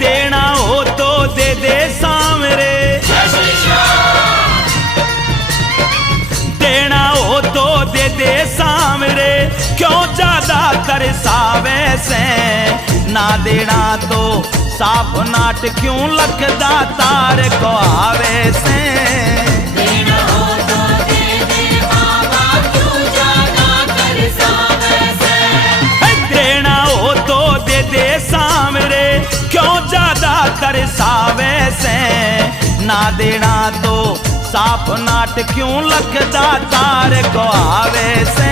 देना हो तो दे दे सामरे, देना हो तो दे दे सामरे, क्यों ज्यादा तरसावे से। ना देना तो साफ नाट क्यों लखदा तार को आवे से। देना हो तो दे दे बाबा क्यों ज्यादा तरसावे से। देना हो तो दे दे सामरे, क्यों ज्यादा तरसावे से। ना देना तो साफ नाट क्यों लखदा तार को आवे से।